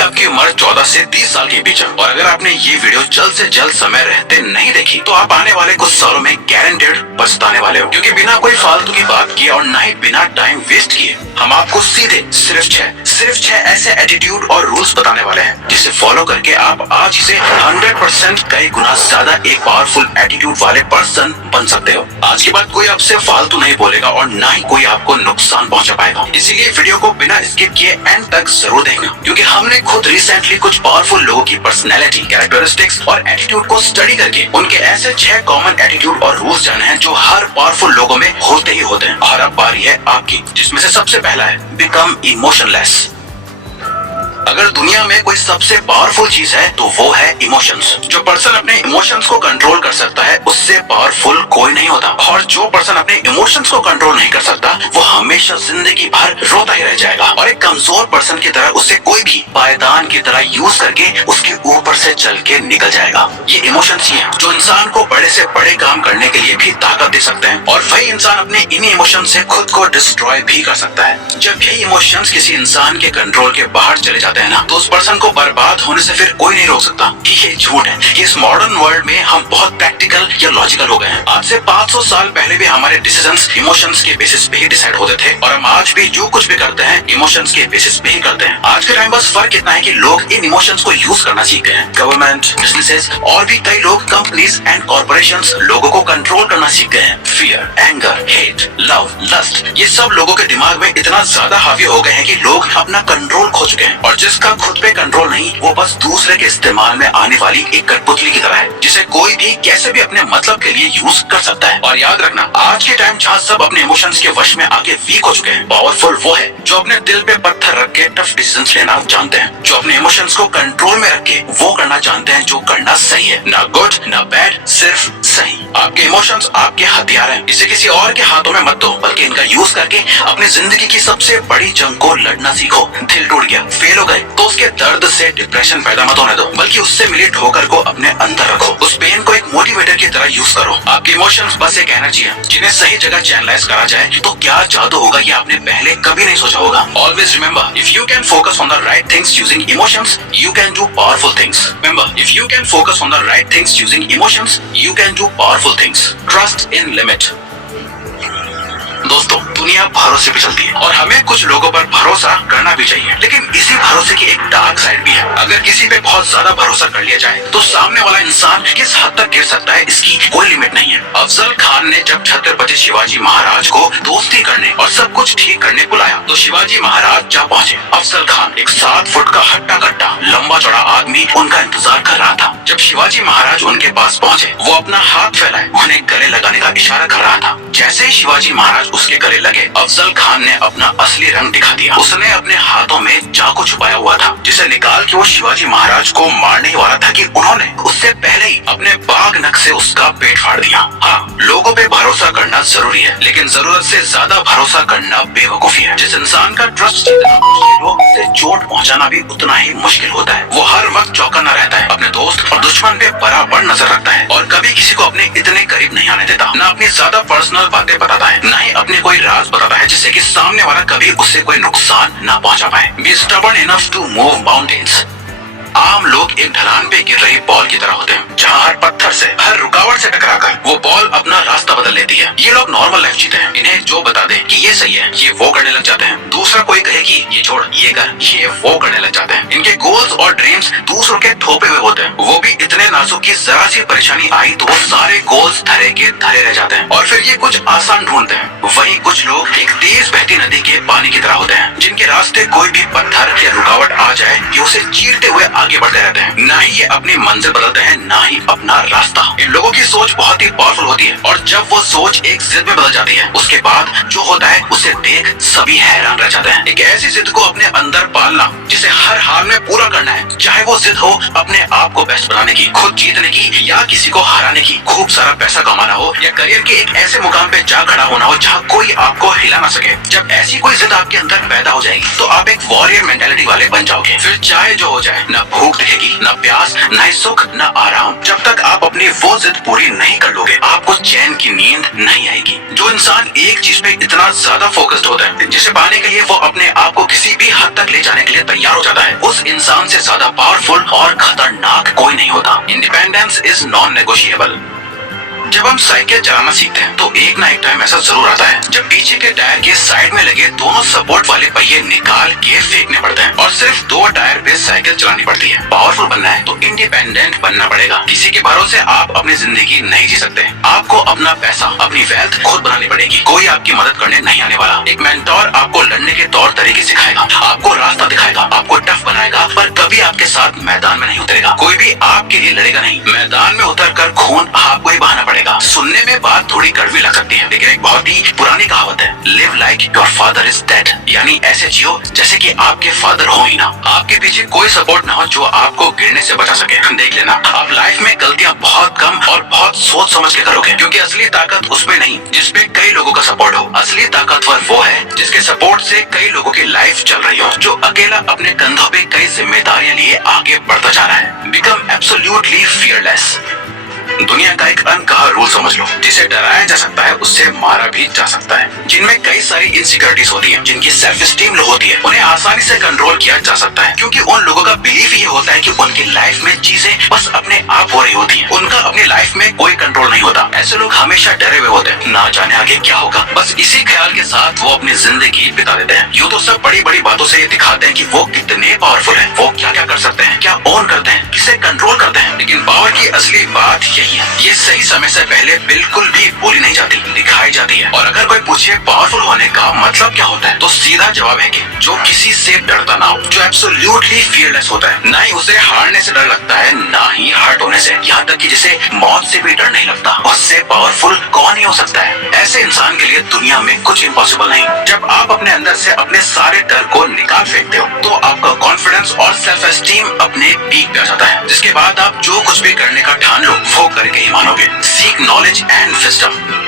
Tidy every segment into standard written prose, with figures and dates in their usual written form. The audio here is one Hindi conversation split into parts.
आपकी उम्र 14 से 30 साल के बीच है और अगर आपने ये वीडियो जल्द से जल्द समय रहते नहीं देखी तो आप आने वाले कुछ सालों में गारंटेड पछताने वाले हो, क्योंकि बिना कोई फालतू की बात किए और ना ही बिना टाइम वेस्ट किए हम आपको सीधे सिर्फ छह ऐसे एटीट्यूड और रूल्स बताने वाले हैं जिसे फॉलो करके आप आज से 100% कई गुना ज्यादा एक पावरफुल एटीट्यूड वाले पर्सन बन सकते हो। आज के बाद कोई आपसे फालतू नहीं बोलेगा और ना ही कोई आपको नुकसान पहुंचा पाएगा। इसीलिए वीडियो को बिना स्किप किए एंड तक जरूर देखना, क्योंकि हमने खुद रिसेंटली कुछ पावरफुल लोगों की पर्सनैलिटी, कैरेक्टरिस्टिक्स और एटीट्यूड को स्टडी करके उनके ऐसे 6 कॉमन एटीट्यूड और रूल्स जाने हैं जो हर पावरफुल लोगों में होते ही होते हैं। और अब बारी है आपकी, जिसमें से सबसे पहला है बिकम इमोशनलेस। अगर दुनिया में कोई सबसे पावरफुल चीज है तो वो है इमोशंस। जो पर्सन अपने इमोशंस को कंट्रोल कर सकता है उससे पावरफुल कोई नहीं होता, और जो पर्सन अपने इमोशंस को कंट्रोल नहीं कर सकता वो हमेशा जिंदगी भर रोता ही रह जाएगा और एक कमजोर पर्सन की तरह उसे कोई भी पायदान की तरह यूज करके उसके ऊपर से चल के निकल जाएगा। ये इमोशंस ही हैं जो इंसान को बड़े से बड़े काम करने के लिए भी ताकत दे सकते हैं, और वही इंसान अपने इन्हीं इमोशन से खुद को डिस्ट्रॉय भी कर सकता है। जब यही इमोशंस किसी इंसान के कंट्रोल के बाहर चले जाते हैं ना, तो उस पर्सन को बर्बाद होने से फिर कोई नहीं रोक सकता। ये झूठ है कि इस मॉडर्न वर्ल्ड में हम बहुत प्रैक्टिकल या लॉजिकल हो गए हैं। आज से 500 साल पहले भी हमारे डिसीजंस इमोशंस के बेसिस पे ही डिसाइड होते थे, और हम आज भी जो कुछ भी करते हैं इमोशंस के बेसिस पे ही करते हैं। आज के टाइम बस फर्क इतना है कि लोग इन इमोशंस को यूज करना सीख गए हैं। गवर्नमेंट, बिजनेसेस और भी कई लोग, कंपनीज एंड कॉर्पोरेशंस लोगों को कंट्रोल करना सीख गए हैं। Fear, anger, hate, love, lust, ये सब लोगों के दिमाग में इतना ज्यादा हावी हो गए हैं कि लोग अपना कंट्रोल खो चुके हैं, और जिसका खुद पे कंट्रोल नहीं वो बस दूसरे के इस्तेमाल में आने वाली एक कठपुतली की तरह है जिसे कोई भी कैसे भी अपने मतलब के लिए यूज कर सकता है। और याद रखना, आज के टाइम जहाँ सब अपने इमोशंस के वश में आके वीक हो चुके हैं, पावरफुल वो है जो अपने दिल पे पत्थर रख के टफ डिसीजंस लेना जानते हैं, जो अपने इमोशंस को कंट्रोल में रख के वो करना जानते हैं जो करना सही है, ना गुड ना बैड, सिर्फ सही। आपके इमोशंस आपके हथियार हैं, इसे किसी और के हाथों में मत दो, बल्कि इनका यूज करके अपनी जिंदगी की सबसे बड़ी जंग को लड़ना सीखो। दिल टूट गया, फेल हो गए तो उसके दर्द से डिप्रेशन पैदा मत होने दो, बल्कि उससे मिली ठोकर को अपने अंदर रखो। उस पेन को एक मोटिवेटर की तरह यूज करो। आपके इमोशंस बस एक एनर्जी है, जिन्हें सही जगह चैनलाइज करा जाए तो क्या जादू होगा ये आपने पहले कभी नहीं सोचा होगा। Always remember, if you can focus on the right things using emotions, you can do powerful things. Remember, if you can focus on the right things using emotions, you can do powerful things. Trust in limit. दोस्तों, दुनिया भरोसे पे चलती है और हमें कुछ लोगों पर भरोसा करना भी चाहिए, लेकिन इसी भरोसे की एक डार्क साइड भी है। अगर किसी पे बहुत ज्यादा भरोसा कर लिया जाए तो सामने वाला इंसान किस हद तक गिर सकता है इसकी कोई लिमिट नहीं है। अफजल खान ने जब छत्रपति शिवाजी महाराज को दोस्ती करने और सब कुछ ठीक करने बुलाया तो शिवाजी महाराज जा पहुंचे। अफजल खान एक 7 फुट का हट्टा कट्टा लंबा चौड़ा आदमी उनका इंतजार कर रहा था। जब शिवाजी महाराज उनके पास पहुंचे वो अपना हाथ फैलाए उन्हें गले लगाने का इशारा कर रहा था। जैसे ही शिवाजी महाराज उसके गले लगे, अफजल खान ने अपना असली रंग दिखा दिया। उसने अपने हाथों में चाकू छुपाया हुआ था, जिसे निकाल के वो शिवाजी महाराज को मारने ही वाला था कि उन्होंने उससे पहले ही अपने बाघ नख से उसका पेट फाड़ दिया। हाँ, लोगों पे भरोसा करना जरूरी है, लेकिन जरूरत से ज्यादा भरोसा करना बेवकूफी है। जिस इंसान का ट्रस्ट जितना मुश्किल हो, उसे चोट पहुंचाना भी उतना ही मुश्किल होता है। वो हर वक्त चौकन्ना रहता है, अपने दोस्त और दुश्मन पे बराबर नजर रखता है और कभी किसी को अपने इतने करीब नहीं आने देता। न अपनी ज्यादा पर्सनल बातें बताता है, न ही अपने कोई राज बताता है जिससे कि सामने वाला कभी उससे कोई नुकसान ना पहुंचा पाए। Be stubborn enough to move mountains। आम लोग एक ढलान पे गिर रही बॉल की तरह होते हैं, जहाँ हर पत्थर से, हर रुकावट से टकराकर वो बॉल अपना रास्ता बदल लेती है। ये लोग नॉर्मल लाइफ जीते हैं, इन्हें जो बता दे कि ये सही है ये वो करने लग जाते हैं। दूसरा कोई कहे कि ये छोड़ ये कर, ये वो करने लग जाते हैं। इनके गोल्स और ड्रीम्स दूसरों के थोपे हुए होते हैं, वो भी इतने नाजुक की जरा सी परेशानी आई तो वो सारे गोल्स धरे के धरे रह जाते हैं और फिर ये कुछ आसान ढूंढते हैं। वहीं कुछ लोग एक तेज बहती नदी के पानी की तरह होते हैं, जिनके रास्ते कोई भी पत्थर या रुकावट आ जाए ये उसे चीरते हुए आगे बढ़ते रहते हैं। ना ही ये अपनी मंजिल बदलते हैं, ना ही अपना रास्ता। इन लोगों की सोच बहुत ही पावरफुल होती है और जब वो सोच एक जिद में बदल जाती है उसके बाद जो होता है उसे देख सभी हैरान रह जाते हैं। एक ऐसी जिद को अपने अंदर पालना जिसे हर हाल में पूरा करना है, चाहे वो जिद हो अपने आप को बेस्ट बनाने की, खुद जीतने की या किसी को हराने की, खूब सारा पैसा कमाना हो या करियर के एक ऐसे मुकाम पे जा खड़ा होना हो जहाँ कोई आपको हिला ना सके। जब ऐसी कोई जिद आपके अंदर पैदा हो जाएगी तो आप एक वॉरियर मेंटालिटी वाले बन जाओगे। फिर चाहे जो हो जाए, ना भूख दिखेगी, ना प्यास, ना ही सुख, ना आराम। जब तक आप अपनी वो जिद पूरी नहीं कर लोगे आपको चैन की नींद नहीं आएगी। जो इंसान एक चीज पे इतना ज्यादा फोकस्ड होता है जिसे पाने के लिए वो अपने आप को किसी भी हद तक ले जाने के लिए तैयार हो जाता है, उस इंसान से ज्यादा पावरफुल और खतरनाक कोई नहीं होता। Independence is non negotiable. जब हम साइकिल चलाना सीखते हैं तो एक ना एक टाइम ऐसा जरूर आता है जब पीछे के टायर के साइड में लगे दोनों सपोर्ट वाले पहिए निकाल के फेंकने पड़ते हैं और सिर्फ 2 टायर पे साइकिल चलानी पड़ती है। पावरफुल बनना है तो इंडिपेंडेंट बनना पड़ेगा। किसी के भरोसे आप अपनी जिंदगी नहीं जी सकते। आपको अपना पैसा, अपनी वेल्थ खुद बनानी पड़ेगी। कोई आपकी मदद करने नहीं आने वाला। एक मेंटोर आपको लड़ने के तौर तरीके सिखाएगा, आपको रास्ता दिखाएगा, आपको टफ बनाएगा, पर कभी आपके साथ मैदान में नहीं उतरेगा। कोई भी आपके लिए लड़ेगा नहीं। मैदान में उतर कर खून आपको ही बहाना पड़ेगा। सुनने में बात थोड़ी कड़वी लग सकती है लेकिन एक बहुत ही पुरानी कहावत है, live like your father is dead, यानी ऐसे जियो जैसे कि आपके फादर हो ही ना। आपके पीछे कोई सपोर्ट ना हो जो आपको गिरने से बचा सके। देख लेना आप लाइफ में गलतियां बहुत कम और बहुत सोच समझ के करोगे, क्योंकि असली ताकत उसमें नहीं जिसपे कई लोगों का सपोर्ट हो। असली ताकतवर वो है जिसके सपोर्ट से कई लोगों की लाइफ चल रही हो, जो अकेला अपने कंधों पे कई जिम्मेदारियां लिए आगे बढ़ता जा रहा है। Become absolutely fearless. दुनिया का एक अनकहा रूल समझ लो, जिसे डराया जा सकता है उससे मारा भी जा सकता है। जिनमें कई सारी इनसिक्योरिटीज होती हैं, जिनकी सेल्फ स्टीम लो होती है, उन्हें आसानी से कंट्रोल किया जा सकता है, क्योंकि उन लोगों का बिलीफ ये होता है कि उनकी लाइफ में चीजें बस अपने आप हो रही होती हैं। उनका अपनी लाइफ में कोई कंट्रोल नहीं होता। ऐसे लोग हमेशा डरे हुए होते हैं, ना जाने आगे क्या होगा। बस इसी ख्याल के साथ वो अपनी जिंदगी बिता देते हैं। यूँ तो सब बड़ी बड़ी बातों से ये दिखाते हैं कि वो कितने पावरफुल हैं, वो क्या क्या कर सकते हैं, क्या ओन करते हैं, किसे कंट्रोल करते हैं। लेकिन पावर की असली बात यही है, ये सही समय से पहले बिल्कुल भी बोली नहीं जाती, दिखाई जाती है। और अगर कोई पूछे पावरफुल होने का मतलब क्या होता है, तो सीधा जवाब है कि जो किसी से डरता ना हो, जो एब्सोल्युटली फियरलेस होता है। ना ही उसे हारने से डर लगता है, ना ही हर्ट होने से, यहाँ तक कि जिसे मौत से भी डर नहीं लगता। उससे पावरफुल कौन ही हो सकता है। ऐसे इंसान के लिए दुनिया में कुछ इम्पॉसिबल नहीं। जब आप अपने अंदर से अपने सारे डर को निकाल फेंकते हो तो आपका कॉन्फिडेंस और सेल्फ एस्टीम अपने पीक पे आ जाता है, जिसके बाद आप जो कुछ भी करने का ठान लो वो करके ही मानोगे। Seek knowledge and wisdom.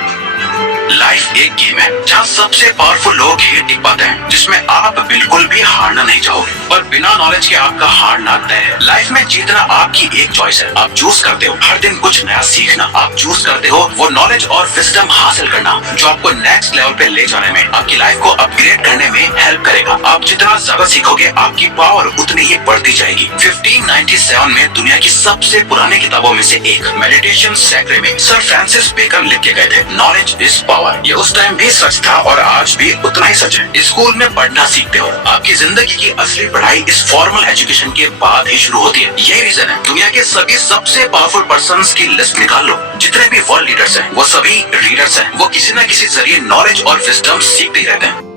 Life एक गेम है जहाँ सबसे पावरफुल लोग ही टिक पाते हैं, जिसमें आप बिल्कुल भी हारना नहीं चाहोगे, पर बिना नॉलेज के आपका हारना तय है। लाइफ में जीतना आपकी एक चॉइस है। आप चूज करते हो हर दिन कुछ नया सीखना, आप चूज करते हो वो नॉलेज और विजडम हासिल करना जो आपको नेक्स्ट लेवल पे ले जाने में, आपकी लाइफ को अपग्रेड करने में हेल्प करेगा। आप जितना ज्यादा सीखोगे आपकी पावर उतनी ही बढ़ती जाएगी। 1597 में दुनिया की सबसे पुरानी किताबों में से एक मेडिटेशन सैकरे में सर फ्रांसिस बेकन लिख के गए थे, नॉलेज इज पावर। ये उस टाइम भी सच था और आज भी उतना ही सच है। स्कूल में पढ़ना सीखते हो, आपकी जिंदगी की असली पढ़ाई इस फॉर्मल एजुकेशन के बाद ही शुरू होती है। यही रीजन है दुनिया के सभी सबसे पावरफुल पर्संस की लिस्ट निकाल लो, जितने भी वर्ल्ड लीडर्स हैं वो सभी रीडर्स हैं। वो किसी न किसी जरिए नॉलेज और विजडम सीखते ही रहते हैं।